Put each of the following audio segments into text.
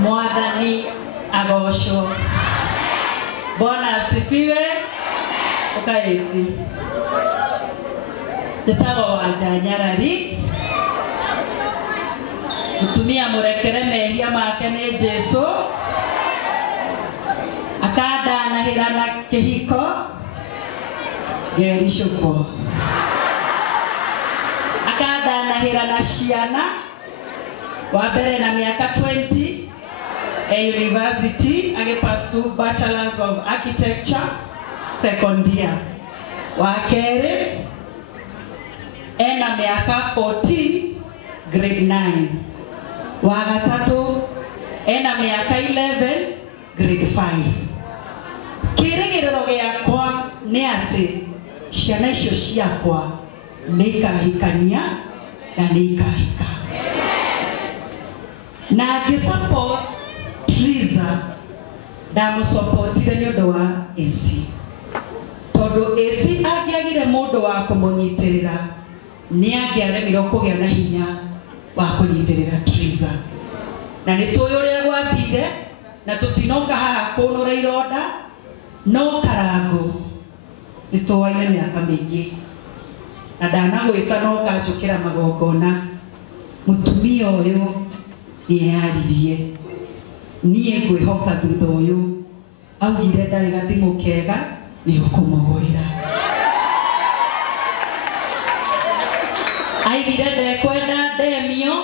Mwathani agosho. Bwana asifiwe. Ukaezi. Tetago wajanyarari. Mutumia murekere mehia make ni Jesu. Akada nahirana kehiko. Gerishuko. Akada nahirana shiana. Wabere na miaka 20. University agepasu Bachelors of Architecture second year. Wakere ena miaka 14 grade 9. Wagatatu ena miaka 11 grade 5. Kiregerero gyakwa ni ati ciana icio ciakwa nikahikania na nikahika. Na support Triza damu supportire ni undu wa AC. Todo AC agiagire mundu wa kumunyitirira ni agiaremirwo kugia na hinya wa kunyitirira Triza. Na ni tuyuria gwathire na tutinoka haha kunura ironda no karango ni tuwaine miaka mingi. Na ndanagwita no kanjukira magongona mutumia uyu ni yaririe niye ngwihoka thutha uyu augire ndari gathimu kega ni ukumugurira aigire ndekwenda ndemio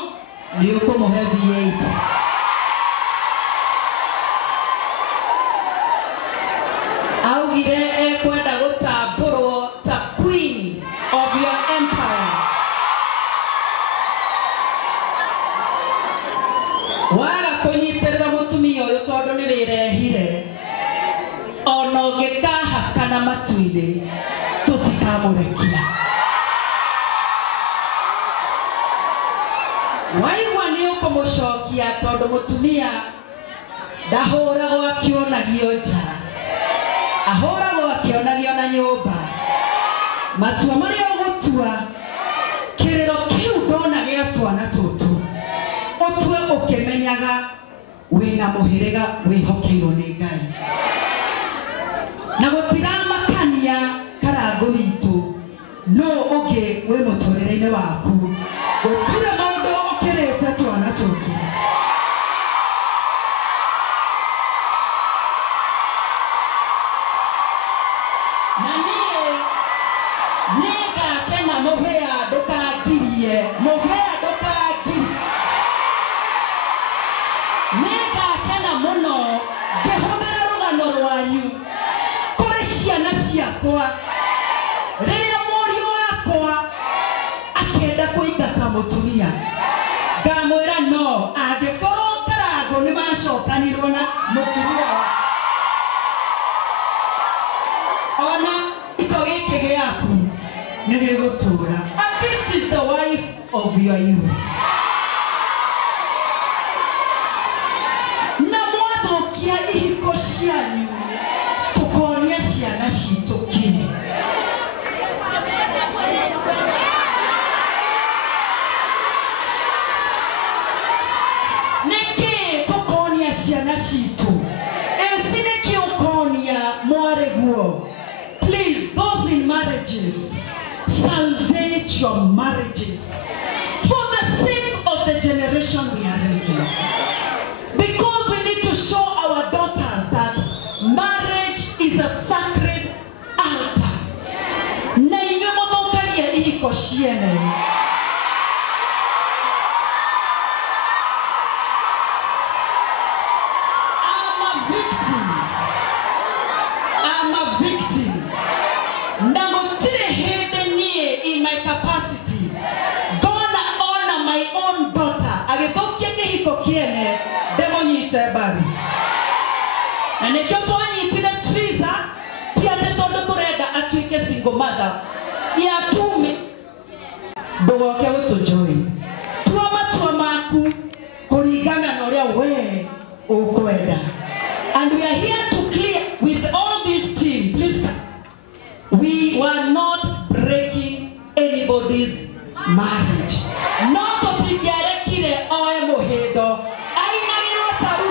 ni ukumuhe V8 augire ekwenda gutamburwo ta queen of your empire waga kunyitirira mutumia uyu tondu ni wirehire ono gikahakana matuini tutikamurekia waigwa ni ukumucokia tondu mutumia ndahuragwo akionagio nja ahuragwo akionagio na nyumba matua maria ugutua kiriro kiu ndona giatwa na tutu otwe ukimenyaga wina muhiriga wihokeirwo ni Ngai na gutiramakania karango witu no uge we mutorere-ine waku gutira maundu ukirete twana tutu na niga tena muhea ndukagirie muhea ndukagiri niga tena muno ngihũthĩra rũgano rwanyu kũrĩ ciana ciakwa rĩrĩa mũriũ wakwa akenda kũingata mũtumia ngamwĩra no angĩkorwo karango nĩ macokanirwo na mũtumia ona iko gĩkĩ gĩaku nĩ gĩgũtũra. And this is the wife of your youth. Na mwathukia ihiko cianyu tukonia ciana citũ kĩ nĩkĩ tukonia ciana citũ eci nĩkĩ ũkonia mwarĩguo. Please, those in marriages, salvage your marriages for the sake of the generation we are raising. Because we need to show our daughters that marriage is a sacred altar. Na inyuĩ mũthũkagia ihiko ciene. I'm a victim. Namutire hede nie in my capacity. Gonna honor my own daughter. Agithokia kihiko kiene demonyite bari. Na nekio twanyitire Triza tiate tondu turenda atuike single mother. Ya tumi ndugoke gutujoin. Tua matua maku kuringana na uria we ukwenda. And we are here to clear with all this team. Please, we were not breaking anybody's marriage. Not to figure oe mohedo. Aina taru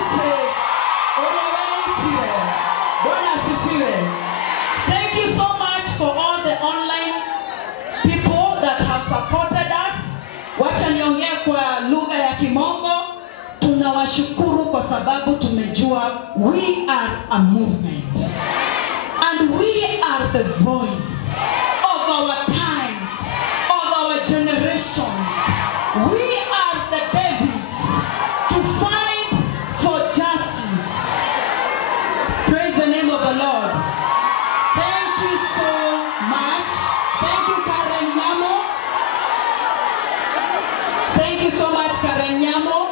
kwa lugha ya Kimombo, tunawashukuru kwa sababu tumejua we are a movement and we are the voice of our times, of our generations. We are the Davids to fight for justice. Praise the name of the Lord. Thank you so much. Thank you, Karen Nyamo. Thank you so much, Karen Nyamo.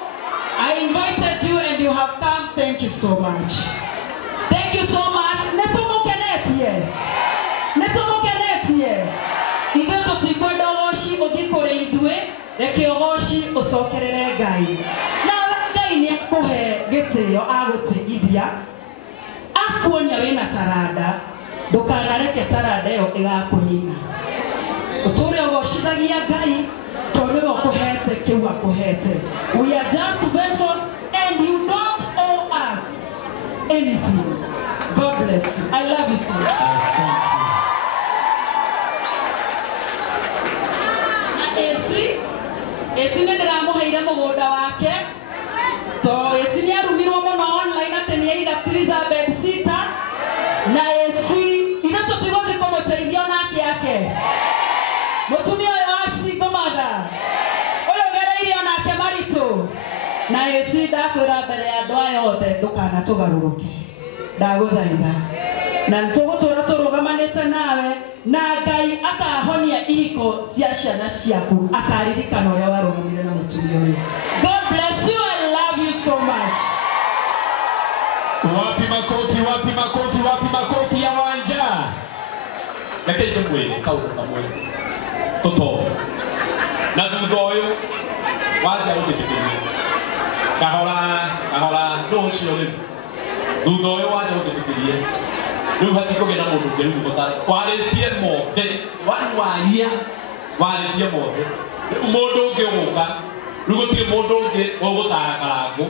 I invited you and you have come. Thank you so much. Thank you so much. Netomokenetie. Netomokenetie. Iwe totikwenda oshi ogikore idwe, reke oshi osokerere Ngai. Na Ngai ni akuhe gitio agutithia. Akuonya wina taranda, ndukanareke taranda iyo igakunyina. Utore ogoshithagia Ngai. We are just vessels and you don't owe us anything. God bless you. I love you so much. Esi nendera muheire mugoda wake. To esi ni arumirwo muno online ateni aigatiriza bedsitter. Na esi ina tutigothi kumuteithia nake yake. Mutumia na esi ndakwira mbere ya andũ aya othe ndũkanatũgarũrũke ndagũthaitha na ntũgũtũra tũrũgamanĩte nawe na Ngai akahonia ihiko cia ciana ciaku akaririkana ũrĩa warũgamire na mũtumia ũyũ. God bless you. I love you so much. Wapi makofi, wapi makofi, wapi makofi ya Wanja. Reke ndĩmwĩre kaũndũ kamwe tũtũ na thutha ũyũ Wanja ũthikĩrĩrie kahora ndocio rĩ thutha ũyũ Wanja ũthikĩrĩrie rĩu hatikũgĩa na mũndũ ũngĩ rĩu warĩtie mothe warĩtie mothe rĩu mũndũ ũngĩ ũgũka rĩu gũtirĩ mũndũ ũngĩ ũgũtara Karangũ.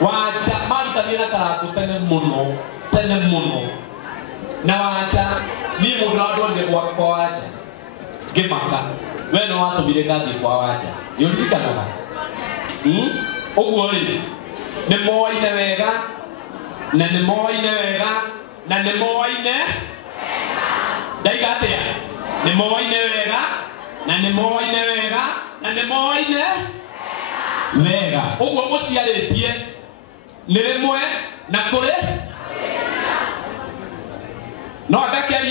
Wanja marutanire na Karangũ tene mũno na Wanja niĩ mũndũ wandwarire kwa Wanja ngĩmaka we no watũmire ngathiĩ kwa Wanja nĩũririkanaga ũguo rĩ nĩ moaine wega na nĩ moaine wega na nĩ moaine ndaiga atĩa nĩ moaine wega na nĩ moaine wega na nĩ moaine wega ũguo mũciarĩtie nĩ rĩmwe na kũrĩ no ndakĩaria